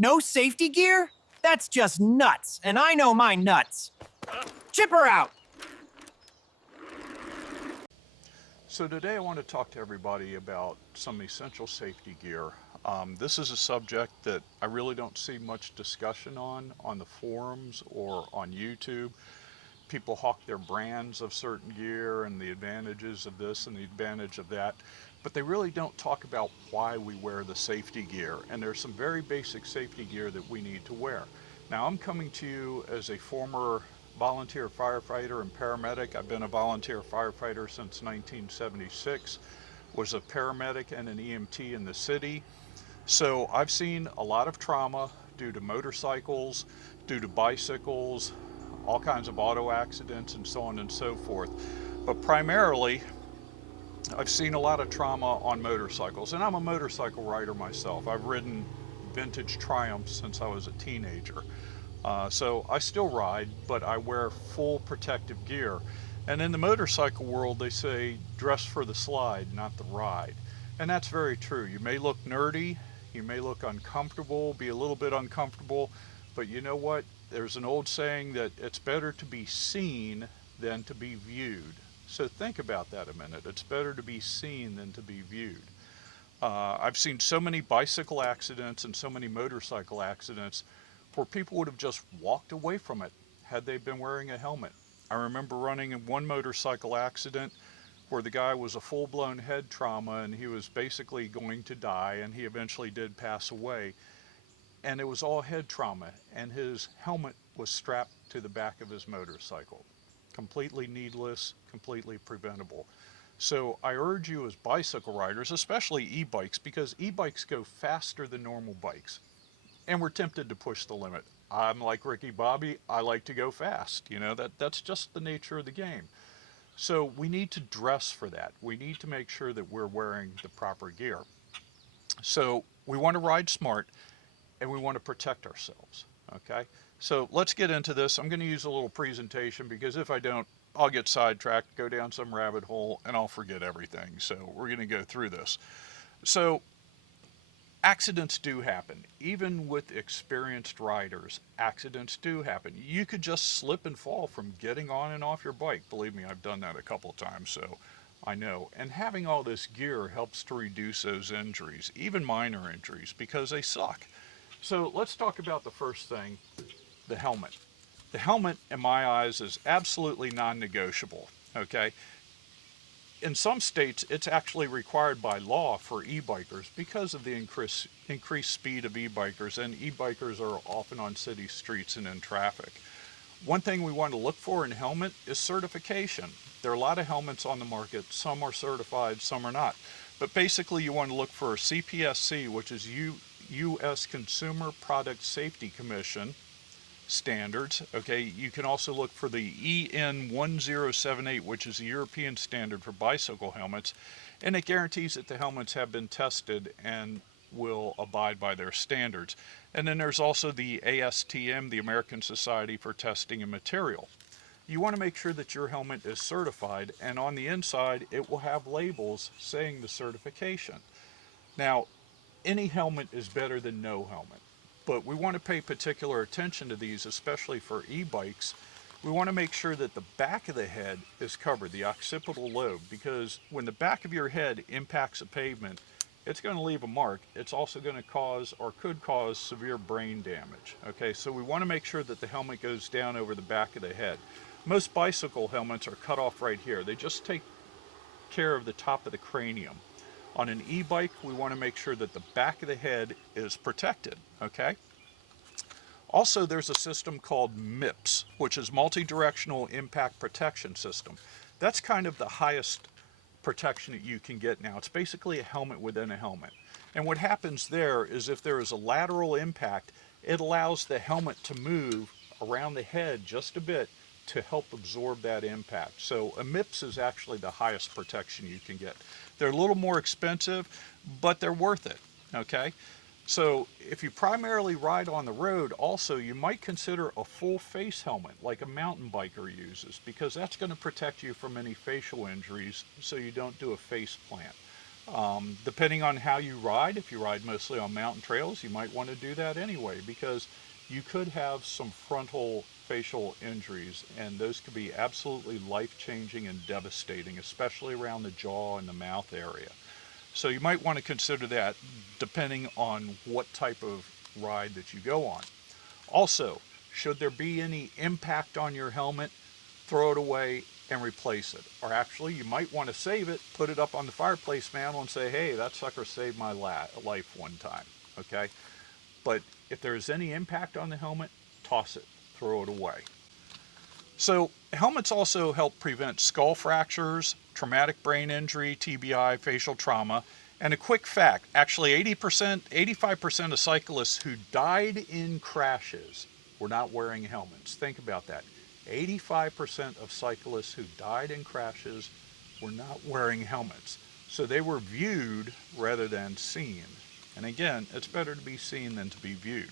No safety gear? That's just nuts, and I know my nuts. Chip her out! So today I want to talk to everybody about some essential safety gear. This is a subject that I really don't see much discussion on the forums or on YouTube. People hawk their brands of certain gear and the advantages of this and the advantage of that, but they really don't talk about why we wear the safety gear. And there's some very basic safety gear that we need to wear. Now, I'm coming to you as a former volunteer firefighter and paramedic. I've been a volunteer firefighter since 1976, was a paramedic and an EMT in the city. So I've seen a lot of trauma due to motorcycles, due to bicycles, all kinds of auto accidents and so on and so forth. But primarily, I've seen a lot of trauma on motorcycles, and I'm a motorcycle rider myself. I've ridden vintage Triumphs since I was a teenager. So I still ride, but I wear full protective gear. And in the motorcycle world, they say dress for the slide, not the ride. And that's very true. You may look nerdy, you may look uncomfortable, be a little bit uncomfortable, but you know what? There's an old saying that it's better to be seen than to be viewed. So think about that a minute. It's better to be seen than to be viewed. I've seen so many bicycle accidents and so many motorcycle accidents where people would have just walked away from it had they been wearing a helmet. I remember running in one motorcycle accident where the guy was a full-blown head trauma and he was basically going to die, and he eventually did pass away. And it was all head trauma, and his helmet was strapped to the back of his motorcycle. Completely needless, completely preventable. So I urge you as bicycle riders, especially e-bikes, because e-bikes go faster than normal bikes. And we're tempted to push the limit. I'm like Ricky Bobby, I like to go fast. You know, that's just the nature of the game. So we need to dress for that. We need to make sure that we're wearing the proper gear. So we want to ride smart and we want to protect ourselves, okay? So let's get into this. I'm going to use a little presentation because if I don't, I'll get sidetracked, go down some rabbit hole, and I'll forget everything. So we're going to go through this. So accidents do happen. Even with experienced riders, accidents do happen. You could just slip and fall from getting on and off your bike. Believe me, I've done that a couple times, so I know. And having all this gear helps to reduce those injuries, even minor injuries, because they suck. So let's talk about the first thing, the helmet. The helmet, in my eyes, is absolutely non-negotiable, okay? In some states, it's actually required by law for e-bikers because of the increased speed of e-bikers, and e-bikers are often on city streets and in traffic. One thing we want to look for in a helmet is certification. There are a lot of helmets on the market. Some are certified, some are not. But basically, you want to look for a CPSC, which is U.S. Consumer Product Safety Commission standards. Okay, you can also look for the EN 1078, which is the European standard for bicycle helmets, and it guarantees that the helmets have been tested and will abide by their standards. And then there's also the ASTM, the American Society for Testing and Material. You want to make sure that your helmet is certified, and on the inside it will have labels saying the certification. Now, any helmet is better than no helmet, but we want to pay particular attention to these, especially for e-bikes. We want to make sure that the back of the head is covered, the occipital lobe, because when the back of your head impacts a pavement, it's going to leave a mark. It's also going to cause or could cause severe brain damage. Okay, so we want to make sure that the helmet goes down over the back of the head. Most bicycle helmets are cut off right here. They just take care of the top of the cranium. On an e-bike, we want to make sure that the back of the head is protected, okay? Also, there's a system called MIPS, which is Multi-Directional Impact Protection System. That's kind of the highest protection that you can get now. It's basically a helmet within a helmet. And what happens there is if there is a lateral impact, it allows the helmet to move around the head just a bit to help absorb that impact. So a MIPS is actually the highest protection you can get. They're a little more expensive, but they're worth it, okay? So if you primarily ride on the road, also you might consider a full face helmet like a mountain biker uses, because that's going to protect you from any facial injuries so you don't do a face plant. Depending on how you ride, if you ride mostly on mountain trails, you might want to do that anyway, because you could have some frontal facial injuries, and those could be absolutely life-changing and devastating, especially around the jaw and the mouth area. So you might want to consider that depending on what type of ride that you go on. Also, should there be any impact on your helmet, throw it away and replace it. Or actually, you might want to save it, put it up on the fireplace mantle and say, hey, that sucker saved my life one time, okay? But if there's any impact on the helmet, toss it, throw it away. So helmets also help prevent skull fractures, traumatic brain injury, TBI, facial trauma. And a quick fact, actually 85% of cyclists who died in crashes were not wearing helmets. Think about that. 85% of cyclists who died in crashes were not wearing helmets. So they were viewed rather than seen. And again, it's better to be seen than to be viewed.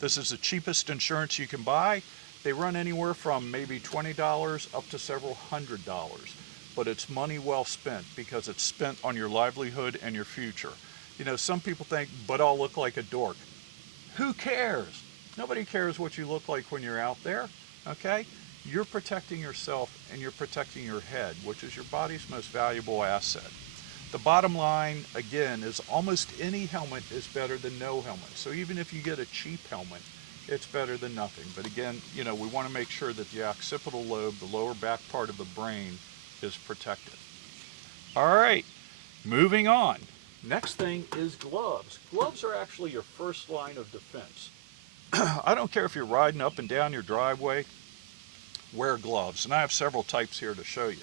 This is the cheapest insurance you can buy. They run anywhere from maybe $20 up to several $100s. But it's money well spent because it's spent on your livelihood and your future. You know, some people think, but I'll look like a dork. Who cares? Nobody cares what you look like when you're out there, okay? You're protecting yourself and you're protecting your head, which is your body's most valuable asset. The bottom line, again, is almost any helmet is better than no helmet. So even if you get a cheap helmet, it's better than nothing. But again, you know, we want to make sure that the occipital lobe, the lower back part of the brain, is protected. All right, moving on. Next thing is gloves. Gloves are actually your first line of defense. I don't care if you're riding up and down your driveway, wear gloves. And I have several types here to show you.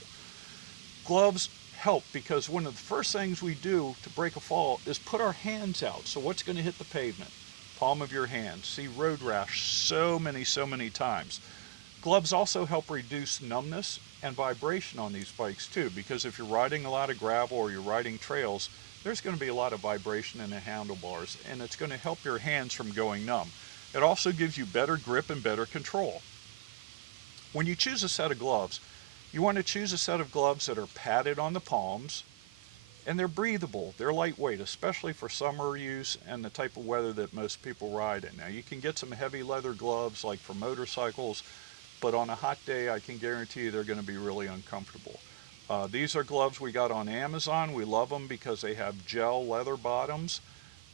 Gloves help because one of the first things we do to break a fall is put our hands out. So what's going to hit the pavement? Palm of your hand. See road rash so many times. Gloves also help reduce numbness and vibration on these bikes too, because if you're riding a lot of gravel or you're riding trails, there's going to be a lot of vibration in the handlebars, and it's going to help your hands from going numb. It also gives you better grip and better control. When you choose a set of gloves, you want to choose a set of gloves that are padded on the palms, and they're breathable. They're lightweight, especially for summer use and the type of weather that most people ride in. Now, you can get some heavy leather gloves like for motorcycles, but on a hot day, I can guarantee you they're going to be really uncomfortable. These are gloves we got on Amazon. We love them because they have gel leather bottoms,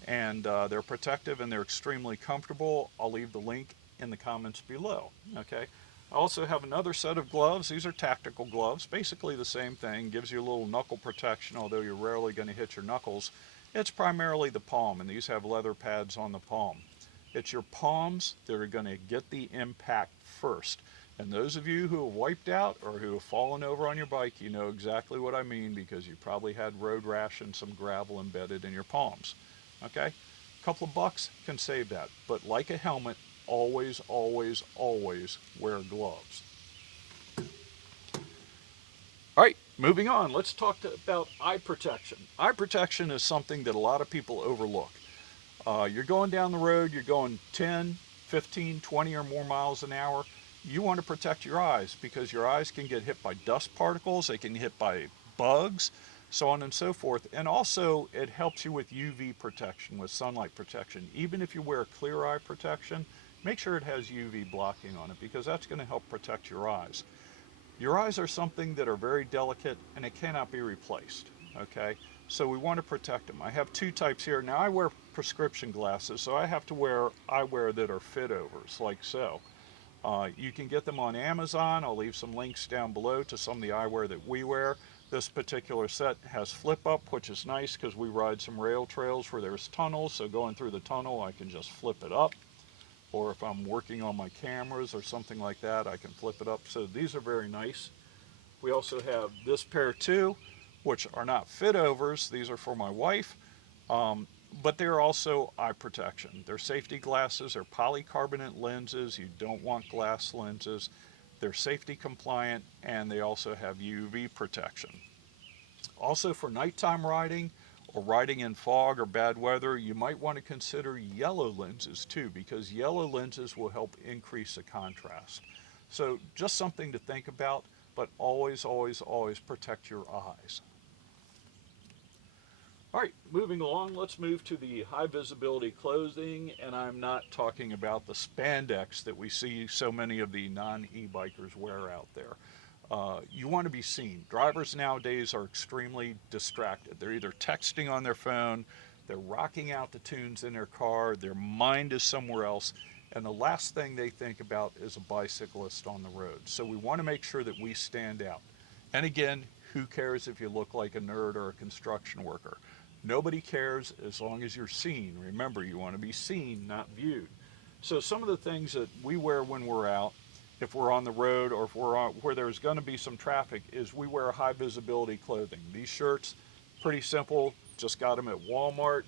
and they're protective and they're extremely comfortable. I'll leave the link in the comments below. Okay. I also have another set of gloves. These are tactical gloves, basically the same thing. Gives you a little knuckle protection, although you're rarely going to hit your knuckles. It's primarily the palm, and these have leather pads on the palm. It's your palms that are going to get the impact first. And those of you who have wiped out or who have fallen over on your bike, you know exactly what I mean, because you probably had road rash and some gravel embedded in your palms. Okay? A couple of bucks can save that. But like a helmet, always wear gloves. All right, moving on. Let's talk about eye protection. Eye protection is something that a lot of people overlook. You're going down the road, you're going 10, 15, 20 or more miles an hour. You want to protect your eyes because your eyes can get hit by dust particles, they can get hit by bugs, so on and so forth. And also it helps you with UV protection, with sunlight protection. Even if you wear clear eye protection, make sure it has UV blocking on it because that's going to help protect your eyes. Your eyes are something that are very delicate and it cannot be replaced, okay? So we want to protect them. I have two types here. Now I wear prescription glasses, so I have to wear eyewear that are fit overs, like so. You can get them on Amazon. I'll leave some links down below to some of the eyewear that we wear. This particular set has flip up, which is nice because we ride some rail trails where there's tunnels, so going through the tunnel I can just flip it up. Or if I'm working on my cameras or something like that, I can flip it up. So these are very nice. We also have this pair too, which are not fit overs. These are for my wife, but they're also eye protection. They're safety glasses. They're polycarbonate lenses. You don't want glass lenses. They're safety compliant, and they also have UV protection. Also for nighttime riding or riding in fog or bad weather, you might want to consider yellow lenses too, because yellow lenses will help increase the contrast. So just something to think about, but always protect your eyes. All right, moving along, let's move to the high visibility clothing, and I'm not talking about the spandex that we see so many of the non-e-bikers wear out there. You want to be seen. Drivers nowadays are extremely distracted. They're either texting on their phone, they're rocking out the tunes in their car, their mind is somewhere else, and the last thing they think about is a bicyclist on the road. So we want to make sure that we stand out. And again, who cares if you look like a nerd or a construction worker? Nobody cares as long as you're seen. Remember, you want to be seen, not viewed. So some of the things that we wear when we're out, if we're on the road or if we're on where there's going to be some traffic, is we wear high visibility clothing. These shirts, pretty simple, just got them at Walmart.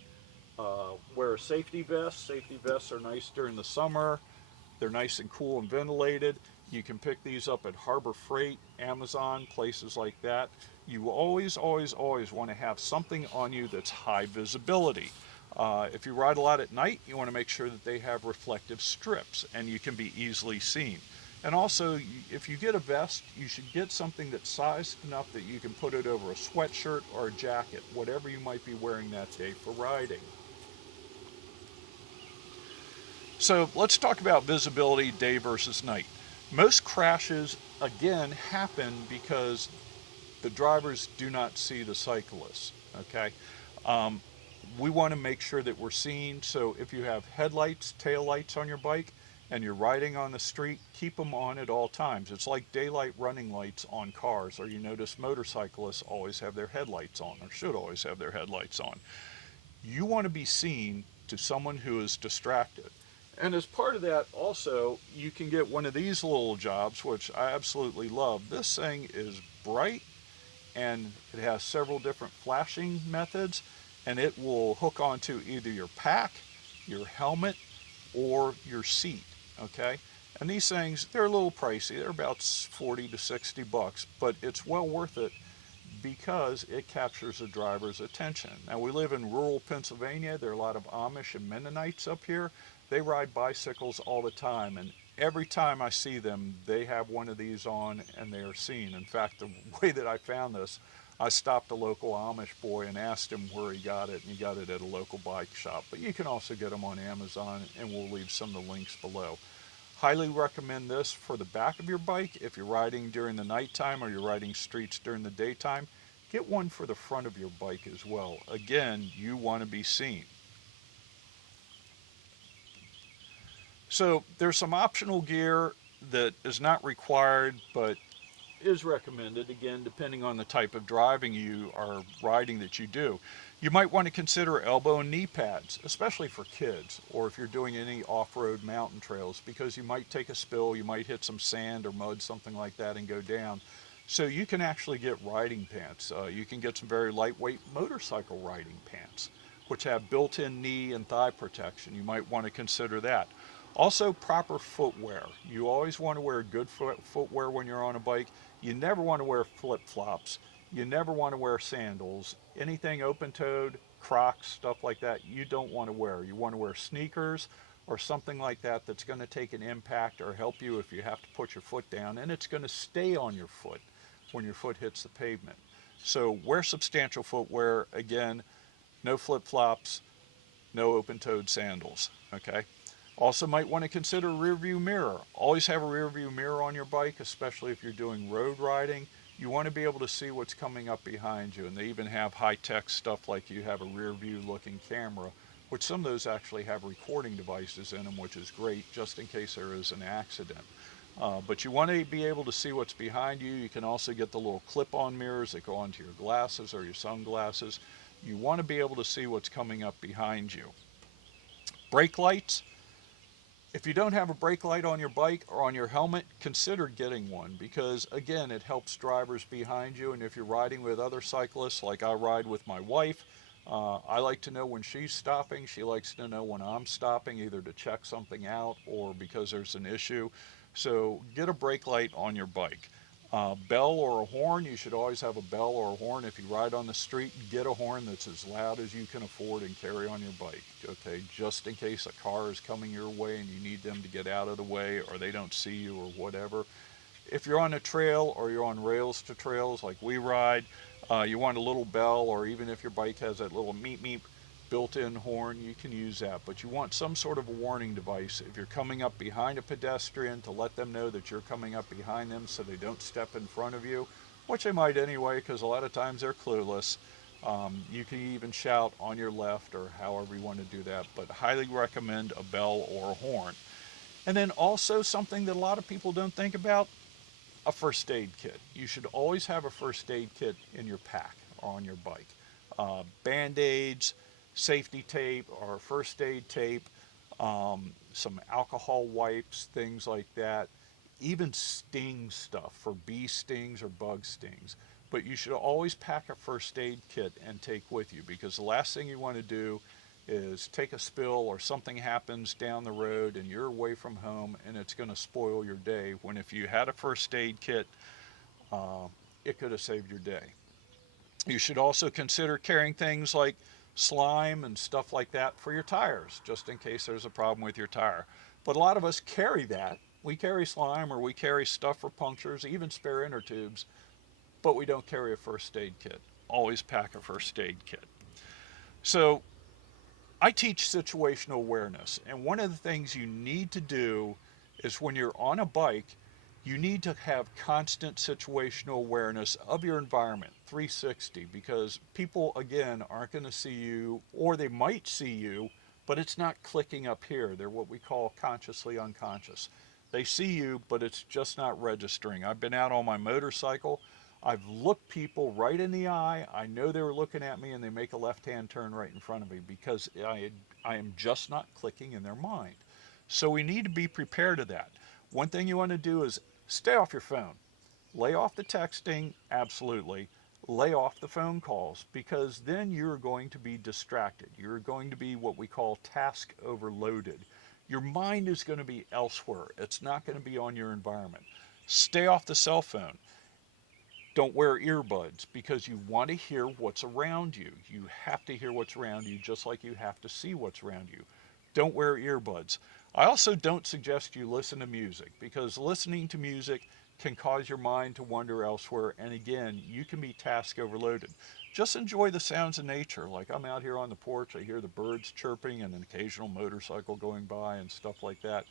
Wear a safety vest. Safety vests are nice during the summer. They're nice and cool and ventilated. You can pick these up at Harbor Freight, Amazon, places like that. You always, always, always want to have something on you that's high visibility. If you ride a lot at night, you want to make sure that they have reflective strips and you can be easily seen. And also, if you get a vest, you should get something that's sized enough that you can put it over a sweatshirt or a jacket, whatever you might be wearing that day for riding. So let's talk about visibility day versus night. Most crashes, again, happen because the drivers do not see the cyclists, okay? We want to make sure that we're seen, so if you have headlights, tail lights on your bike, and you're riding on the street, keep them on at all times. It's like daylight running lights on cars, or you notice motorcyclists always have their headlights on, or should always have their headlights on. You want to be seen to someone who is distracted. And as part of that, also, you can get one of these little jobs, which I absolutely love. This thing is bright and it has several different flashing methods, and it will hook onto either your pack, your helmet, or your seat, okay? And these things, they're a little pricey. They're about 40 to 60 bucks, but it's well worth it because it captures the driver's attention. Now, we live in rural Pennsylvania. There are a lot of Amish and Mennonites up here. They ride bicycles all the time, and every time I see them, they have one of these on and they are seen. In fact, the way that I found this, I stopped a local Amish boy and asked him where he got it, and he got it at a local bike shop. But you can also get them on Amazon, and we'll leave some of the links below. Highly recommend this for the back of your bike. If you're riding during the nighttime or you're riding streets during the daytime, get one for the front of your bike as well. Again, you want to be seen. So there's some optional gear that is not required but is recommended, again, depending on the type of driving you are riding that you do. You might want to consider elbow and knee pads, especially for kids, or if you're doing any off-road mountain trails, because you might take a spill, you might hit some sand or mud, something like that, and go down. So you can actually get riding pants. You can get some very lightweight motorcycle riding pants, which have built-in knee and thigh protection. You might want to consider that. Also, proper footwear. You always want to wear good footwear when you're on a bike. You never want to wear flip-flops. You never want to wear sandals. Anything open-toed, Crocs, stuff like that, you don't want to wear. You want to wear sneakers or something like that that's going to take an impact or help you if you have to put your foot down, and it's going to stay on your foot when your foot hits the pavement. So wear substantial footwear. Again, no flip-flops, no open-toed sandals, okay? Also might want to consider a rear view mirror. Always have a rear view mirror on your bike, especially if you're doing road riding. You want to be able to see what's coming up behind you, and they even have high-tech stuff like you have a rear view looking camera, which some of those actually have recording devices in them, which is great just in case there is an accident. But you want to be able to see what's behind you. You can also get the little clip-on mirrors that go onto your glasses or your sunglasses. You want to be able to see what's coming up behind you. Brake lights. If you don't have a brake light on your bike or on your helmet, consider getting one because, again, it helps drivers behind you. And if you're riding with other cyclists, like I ride with my wife, I like to know when she's stopping. She likes to know when I'm stopping, either to check something out or because there's an issue. So get a brake light on your bike. Bell or a horn, you should always have a bell or a horn. If you ride on the street, get a horn that's as loud as you can afford and carry on your bike, okay? Just in case a car is coming your way and you need them to get out of the way or they don't see you or whatever. If you're on a trail or you're on rails to trails like we ride, You want a little bell, or even if your bike has that little meep meep built-in horn, you can use that. But you want some sort of a warning device if you're coming up behind a pedestrian to let them know that you're coming up behind them so they don't step in front of you, which they might anyway because a lot of times they're clueless. You can even shout on your left or however you want to do that, but highly recommend a bell or a horn. And then also something that a lot of people don't think about, a first aid kit. You should always have a first aid kit in your pack or on your bike. Band-aids, safety tape or first aid tape, some alcohol wipes, things like that. Even sting stuff for bee stings or bug stings. But you should always pack a first aid kit and take with you, because the last thing you want to do is take a spill or something happens down the road and you're away from home and it's going to spoil your day, when if you had a first aid kit, it could have saved your day. You should also consider carrying things like slime and stuff like that for your tires, just in case there's a problem with your tire. But a lot of us carry that. We carry slime or we carry stuff for punctures, even spare inner tubes, but we don't carry a first aid kit. Always pack a first aid kit. So I teach situational awareness, and one of the things you need to do is when you're on a bike, you need to have constant situational awareness of your environment, 360, because people, again, aren't going to see you, or they might see you, but it's not clicking up here. They're what we call consciously unconscious. They see you, but it's just not registering. I've been out on my motorcycle. I've looked people right in the eye. I know they were looking at me and they make a left-hand turn right in front of me because I am just not clicking in their mind. So we need to be prepared to that. One thing you want to do is stay off your phone. Lay off the texting, absolutely. Lay off the phone calls, because then you're going to be distracted. You're going to be what we call task overloaded. Your mind is going to be elsewhere. It's not going to be on your environment. Stay off the cell phone. Don't wear earbuds, because you want to hear what's around you. You have to hear what's around you just like you have to see what's around you. Don't wear earbuds. I also don't suggest you listen to music, because listening to music can cause your mind to wander elsewhere, and again, you can be task overloaded. Just enjoy the sounds of nature. Like I'm out here on the porch, I hear the birds chirping and an occasional motorcycle going by and stuff like that.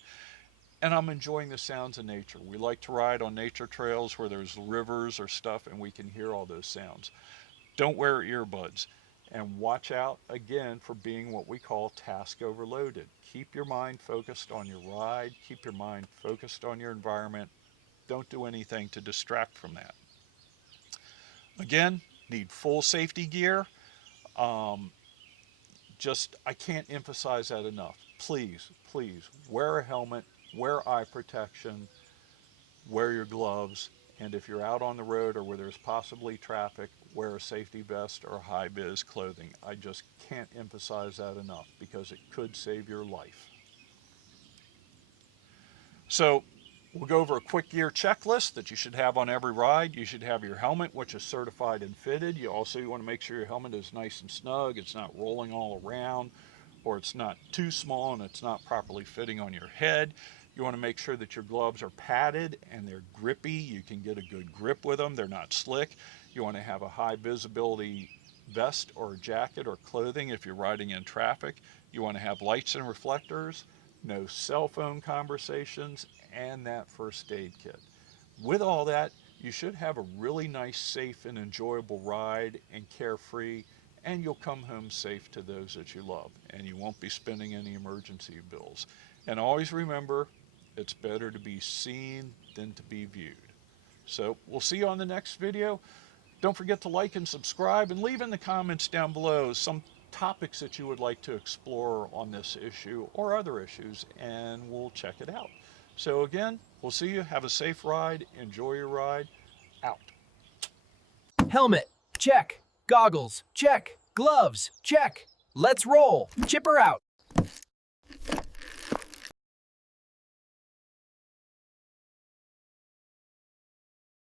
And I'm enjoying the sounds of nature. We like to ride on nature trails where there's rivers or stuff and we can hear all those sounds. Don't wear earbuds. And watch out, again, for being what we call task overloaded. Keep your mind focused on your ride. Keep your mind focused on your environment. Don't do anything to distract from that. Again, need full safety gear. I can't emphasize that enough. Please, please, wear a helmet, wear eye protection, wear your gloves, and if you're out on the road or where there's possibly traffic, wear a safety vest or high-vis clothing. I just can't emphasize that enough, because it could save your life. So we'll go over a quick gear checklist that you should have on every ride. You should have your helmet, which is certified and fitted. You also want to make sure your helmet is nice and snug. It's not rolling all around, or it's not too small and it's not properly fitting on your head. You want to make sure that your gloves are padded and they're grippy. You can get a good grip with them. They're not slick. You want to have a high visibility vest or jacket or clothing if you're riding in traffic. You want to have lights and reflectors, no cell phone conversations, and that first aid kit. With all that, you should have a really nice, safe, and enjoyable ride and carefree, and you'll come home safe to those that you love, and you won't be spending any emergency bills. And always remember, it's better to be seen than to be viewed. So we'll see you on the next video. Don't forget to like and subscribe, and leave in the comments down below some topics that you would like to explore on this issue or other issues, and we'll check it out. So again, we'll see you. Have a safe ride. Enjoy your ride. Out. Helmet, check. Goggles, check. Gloves, check. Let's roll. Chipper out.